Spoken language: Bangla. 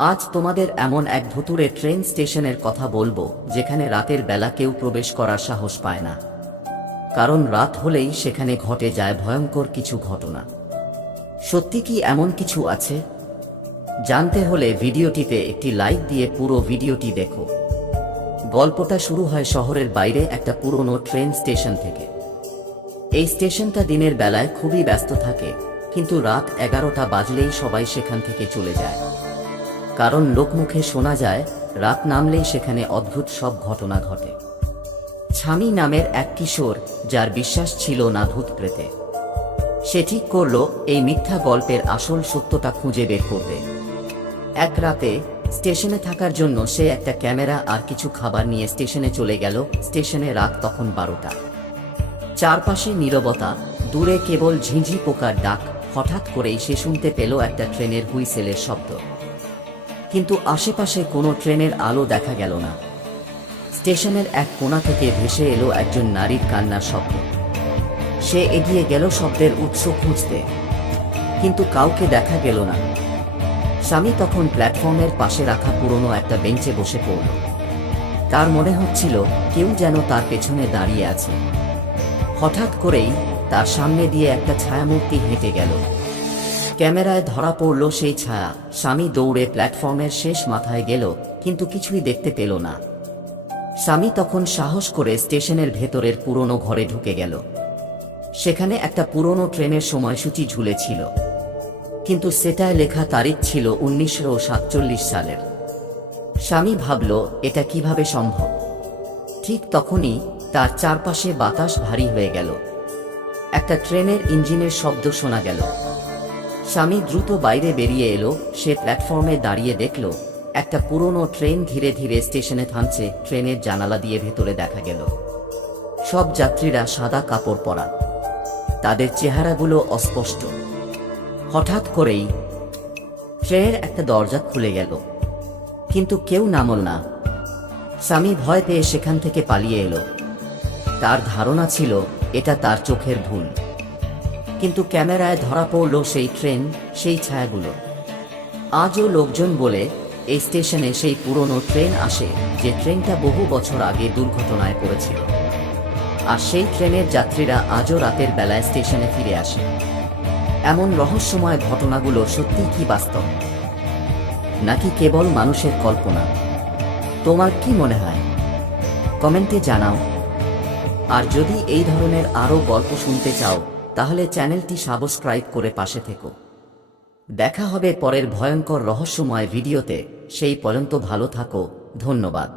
আজ তোমাদের এমন এক ভুতুড়ে ট্রেন স্টেশনের কথা বলবো যেখানে রাতের বেলা কেউ প্রবেশ করার সাহস পায় না, কারণ রাত হলেই সেখানে ঘটে যায় ভয়ঙ্কর কিছু ঘটনা। সত্যি কি এমন কিছু আছে? জানতে হলে ভিডিওটিতে একটি লাইক দিয়ে পুরো ভিডিওটি দেখো। গল্পটা শুরু হয় শহরের বাইরে একটা পুরনো ট্রেন স্টেশন থেকে। এই স্টেশনটা দিনের বেলায় খুবই ব্যস্ত থাকে, কিন্তু রাত 11টা বাজলেই সবাই সেখান থেকে চলে যায়। কারণ লোকমুখে শোনা যায় রাত নামলেই সেখানে অদ্ভুত সব ঘটনা ঘটে। ছামি নামের এক কিশোর, যার বিশ্বাস ছিল না ভূত প্রেতে, সে ঠিক করল এই মিথ্যা গল্পের আসল সত্যটা খুঁজে বের করবে। এক রাতে স্টেশনে থাকার জন্য সে একটা ক্যামেরা আর কিছু খাবার নিয়ে স্টেশনে চলে গেল। স্টেশনে রাত তখন 12টা। চারপাশে নীরবতা, দূরে কেবল ঝিঁঝি পোকার ডাক। হঠাৎ করেই সে শুনতে পেল একটা ট্রেনের হুইসেলের শব্দ, কিন্তু আশেপাশে কোনো ট্রেনের আলো দেখা গেল না। স্টেশনের এক কোণা থেকে ভেসে এলো একজন নারীর কান্নার শব্দ। সে এগিয়ে গেল শব্দের উৎস খুঁজতে, কিন্তু কাউকে দেখা গেল না। স্বামী তখন প্ল্যাটফর্মের পাশে রাখা পুরনো একটা বেঞ্চে বসে পড়ল। তার মনে হচ্ছিল কেউ যেন তার পেছনে দাঁড়িয়ে আছে। হঠাৎ করেই তার সামনে দিয়ে একটা ছায়ামূর্তি হেঁটে গেল। ক্যামেরায় ধরা পড়ল সেই ছায়া। স্বামী দৌড়ে প্ল্যাটফর্মের শেষ মাথায় গেল, কিন্তু কিছুই দেখতে পেল না। স্বামী তখন সাহস করে স্টেশনের ভেতরের পুরনো ঘরে ঢুকে গেল। সেখানে একটা পুরনো ট্রেনের সময়সূচি ঝুলেছিল, কিন্তু সেটায় লেখা তারিখ ছিল 1947 সালের। স্বামী ভাবল এটা কিভাবে সম্ভব। ঠিক তখনই তার চারপাশে বাতাস ভারী হয়ে গেল। একটা ট্রেনের ইঞ্জিনের শব্দ শোনা গেল। স্বামী দ্রুত বাইরে বেরিয়ে এলো। সে প্ল্যাটফর্মে দাঁড়িয়ে দেখল একটা পুরনো ট্রেন ধীরে ধীরে স্টেশনে থামছে। ট্রেনের জানালা দিয়ে ভেতরে দেখা গেল সব যাত্রীরা সাদা কাপড় পরা, তাদের চেহারাগুলো অস্পষ্ট। হঠাৎ করেই ট্রেনের একটা দরজা খুলে গেল, কিন্তু কেউ নামল না। স্বামী ভয় পেয়ে সেখান থেকে পালিয়ে এলো। তার ধারণা ছিল এটা তার চোখের ভুল, কিন্তু ক্যামেরায় ধরা পড়ল সেই ট্রেন, সেই ছায়াগুলো। আজও লোকজন বলে এই স্টেশনে সেই পুরনো ট্রেন আসে যে ট্রেনটা বহু বছর আগে দুর্ঘটনায় পড়েছিল। আর সেই ট্রেনের যাত্রীরা আজও রাতের বেলায় স্টেশনে ফিরে আসে। এমন রহস্যময় ঘটনাগুলো সত্যি কি বাস্তব, নাকি কেবল মানুষের কল্পনা? তোমার কি মনে হয়? কমেন্টে জানাও। আর যদি এই ধরনের আরও গল্প শুনতে চাও, তাহলে চ্যানেলটি সাবস্ক্রাইব করে পাশে থেকো। দেখা হবে পরের ভয়ঙ্কর রহস্যময় ভিডিওতে। সেই পর্যন্ত ভালো থাকো। ধন্যবাদ।